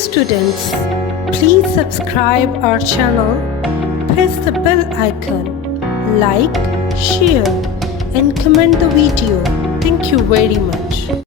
students, please subscribe our channel, press the bell icon, like, share and comment the video. Thank you very much.